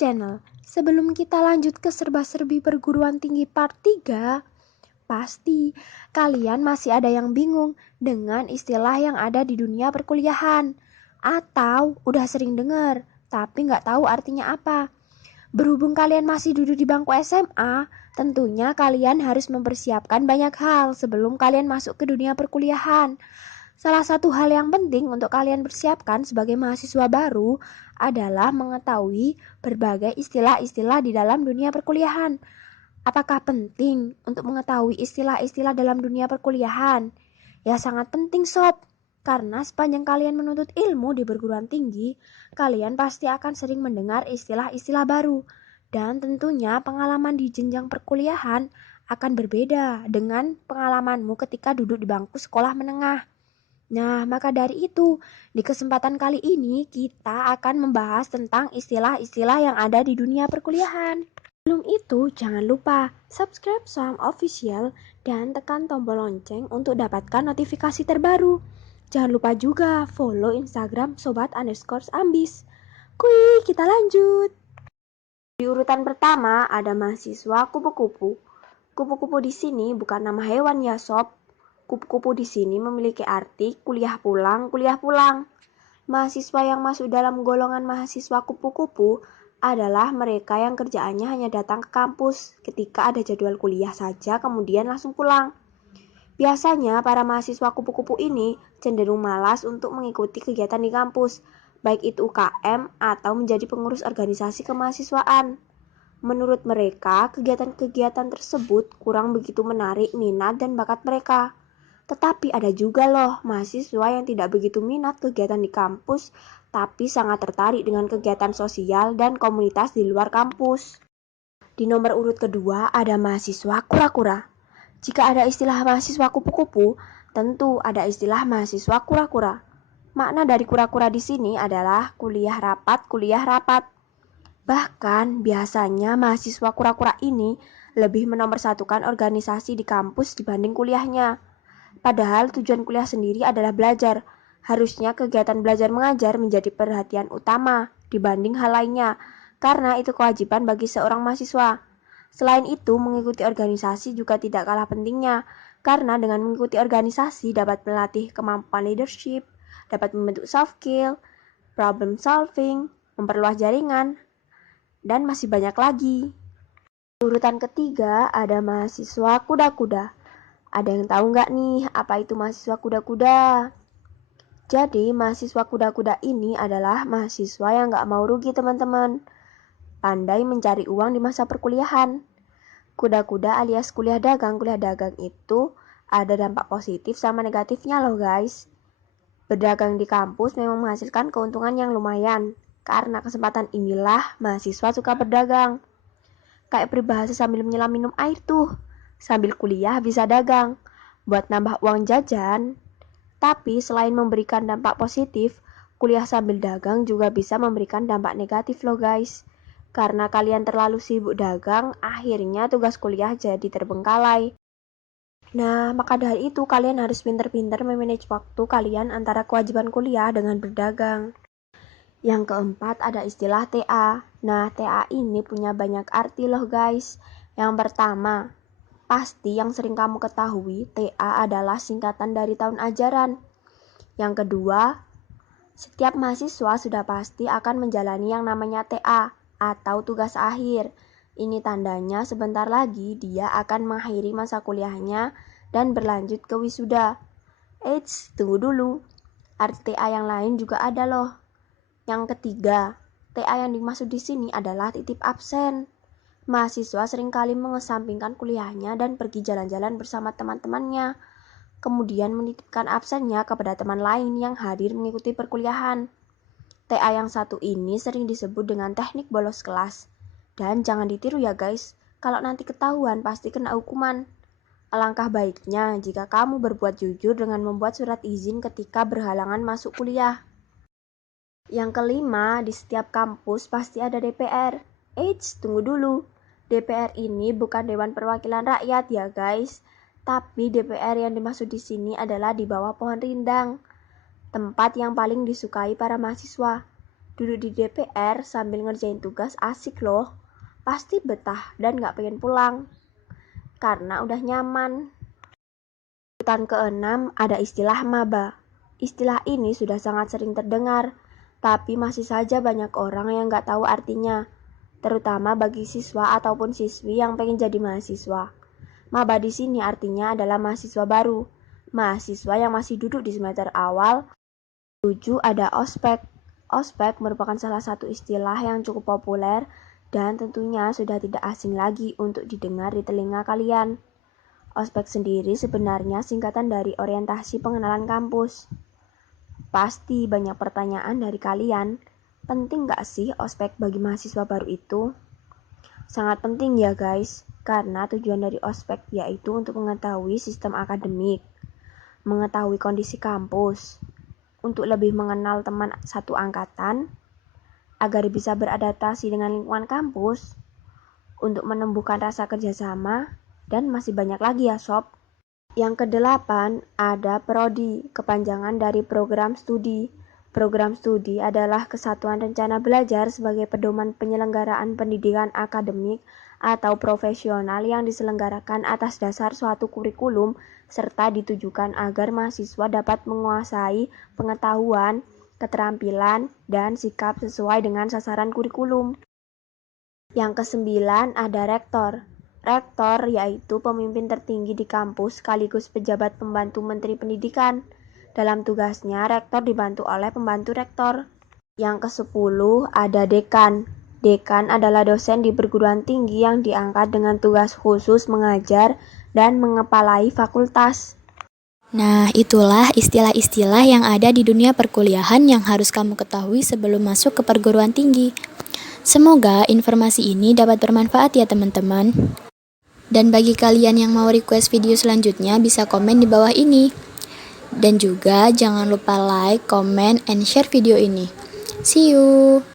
Channel. Sebelum kita lanjut ke serba-serbi perguruan tinggi part 3, pasti kalian masih ada yang bingung dengan istilah yang ada di dunia perkuliahan. Atau udah sering dengar, tapi nggak tahu artinya apa. Berhubung kalian masih duduk di bangku SMA, tentunya kalian harus mempersiapkan banyak hal sebelum kalian masuk ke dunia perkuliahan. Salah satu hal yang penting untuk kalian persiapkan sebagai mahasiswa baru adalah mengetahui berbagai istilah-istilah di dalam dunia perkuliahan. Apakah penting untuk mengetahui istilah-istilah dalam dunia perkuliahan? Ya sangat penting sob, karena sepanjang kalian menuntut ilmu di perguruan tinggi, kalian pasti akan sering mendengar istilah-istilah baru. Dan tentunya pengalaman di jenjang perkuliahan akan berbeda dengan pengalamanmu ketika duduk di bangku sekolah menengah. Nah, maka dari itu, di kesempatan kali ini kita akan membahas tentang istilah-istilah yang ada di dunia perkuliahan. Sebelum itu, jangan lupa subscribe Soham Official dan tekan tombol lonceng untuk dapatkan notifikasi terbaru. Jangan lupa juga follow Instagram sobat_ambis. Kuy, kita lanjut. Di urutan pertama ada mahasiswa kupu-kupu. Kupu-kupu di sini bukan nama hewan ya sob. Kupu-kupu di sini memiliki arti kuliah pulang, kuliah pulang. Mahasiswa yang masuk dalam golongan mahasiswa kupu-kupu adalah mereka yang kerjaannya hanya datang ke kampus ketika ada jadwal kuliah saja kemudian langsung pulang. Biasanya para mahasiswa kupu-kupu ini cenderung malas untuk mengikuti kegiatan di kampus, baik itu UKM atau menjadi pengurus organisasi kemahasiswaan. Menurut mereka, kegiatan-kegiatan tersebut kurang begitu menarik minat dan bakat mereka. Tetapi ada juga loh mahasiswa yang tidak begitu minat kegiatan di kampus, tapi sangat tertarik dengan kegiatan sosial dan komunitas di luar kampus. Di nomor urut kedua ada mahasiswa kura-kura. Jika ada istilah mahasiswa kupu-kupu, tentu ada istilah mahasiswa kura-kura. Makna dari kura-kura di sini adalah kuliah rapat, kuliah rapat. Bahkan biasanya mahasiswa kura-kura ini lebih menomorsatukan organisasi di kampus dibanding kuliahnya. Padahal tujuan kuliah sendiri adalah belajar. Harusnya kegiatan belajar mengajar menjadi perhatian utama dibanding hal lainnya, karena itu kewajiban bagi seorang mahasiswa. Selain itu, mengikuti organisasi juga tidak kalah pentingnya, karena dengan mengikuti organisasi dapat melatih kemampuan leadership, dapat membentuk soft skill, problem solving, memperluas jaringan, dan masih banyak lagi. Urutan ketiga ada mahasiswa kuda-kuda. Ada yang tahu nggak nih apa itu mahasiswa kuda-kuda? Jadi mahasiswa kuda-kuda ini adalah mahasiswa yang nggak mau rugi teman-teman. Pandai mencari uang di masa perkuliahan. Kuda-kuda alias kuliah dagang itu ada dampak positif sama negatifnya loh guys. Berdagang di kampus memang menghasilkan keuntungan yang lumayan. Karena kesempatan inilah mahasiswa suka berdagang. Kayak peribahasa sambil menyelam minum air tuh. Sambil kuliah bisa dagang, buat nambah uang jajan. Tapi selain memberikan dampak positif, kuliah sambil dagang juga bisa memberikan dampak negatif loh guys. Karena kalian terlalu sibuk dagang, akhirnya tugas kuliah jadi terbengkalai. Nah, maka dari itu kalian harus pintar-pintar memanage waktu kalian antara kewajiban kuliah dengan berdagang. Yang keempat ada istilah TA. Nah, TA ini punya banyak arti loh guys. Yang pertama, pasti yang sering kamu ketahui, TA adalah singkatan dari tahun ajaran. Yang kedua, setiap mahasiswa sudah pasti akan menjalani yang namanya TA atau tugas akhir. Ini tandanya sebentar lagi dia akan mengakhiri masa kuliahnya dan berlanjut ke wisuda. Eits, tunggu dulu. Arti TA yang lain juga ada loh. Yang ketiga, TA yang dimaksud di sini adalah titip absen. Mahasiswa seringkali mengesampingkan kuliahnya dan pergi jalan-jalan bersama teman-temannya, kemudian menitipkan absennya kepada teman lain yang hadir mengikuti perkuliahan. TA yang satu ini sering disebut dengan teknik bolos kelas. Dan jangan ditiru ya guys, kalau nanti ketahuan pasti kena hukuman. Alangkah baiknya jika kamu berbuat jujur dengan membuat surat izin ketika berhalangan masuk kuliah. Yang kelima, di setiap kampus pasti ada DPR. Eits, tunggu dulu. DPR ini bukan Dewan Perwakilan Rakyat ya guys, tapi DPR yang dimaksud di sini adalah di bawah pohon rindang, tempat yang paling disukai para mahasiswa. Duduk di DPR sambil ngerjain tugas asik loh. Pasti betah dan gak pengen pulang. Karena udah nyaman. Urutan ke-6 ada istilah maba. Istilah ini sudah sangat sering terdengar, tapi masih saja banyak orang yang gak tahu artinya. Terutama bagi siswa ataupun siswi yang pengen jadi mahasiswa. Maba di sini artinya adalah mahasiswa baru. Mahasiswa yang masih duduk di semester awal. 7 ada ospek. Ospek merupakan salah satu istilah yang cukup populer dan tentunya sudah tidak asing lagi untuk didengar di telinga kalian. Ospek sendiri sebenarnya singkatan dari orientasi pengenalan kampus. Pasti banyak pertanyaan dari kalian, penting gak sih ospek bagi mahasiswa baru itu? Sangat penting ya guys, karena tujuan dari ospek yaitu untuk mengetahui sistem akademik, mengetahui kondisi kampus, untuk lebih mengenal teman satu angkatan, agar bisa beradaptasi dengan lingkungan kampus, untuk menumbuhkan rasa kerjasama, dan masih banyak lagi ya sob. Yang ke-8 ada prodi, kepanjangan dari program studi. Program studi adalah kesatuan rencana belajar sebagai pedoman penyelenggaraan pendidikan akademik atau profesional yang diselenggarakan atas dasar suatu kurikulum serta ditujukan agar mahasiswa dapat menguasai pengetahuan, keterampilan, dan sikap sesuai dengan sasaran kurikulum. Yang ke-9 ada rektor. Rektor yaitu pemimpin tertinggi di kampus sekaligus pejabat pembantu Menteri Pendidikan. Dalam tugasnya, rektor dibantu oleh pembantu rektor. Yang ke-10 ada dekan. Dekan adalah dosen di perguruan tinggi yang diangkat dengan tugas khusus mengajar dan mengepalai fakultas. Nah, itulah istilah-istilah yang ada di dunia perkuliahan yang harus kamu ketahui sebelum masuk ke perguruan tinggi. Semoga informasi ini dapat bermanfaat ya teman-teman. Dan bagi kalian yang mau request video selanjutnya bisa komen di bawah ini. Dan juga jangan lupa like, comment, and share video ini. See you!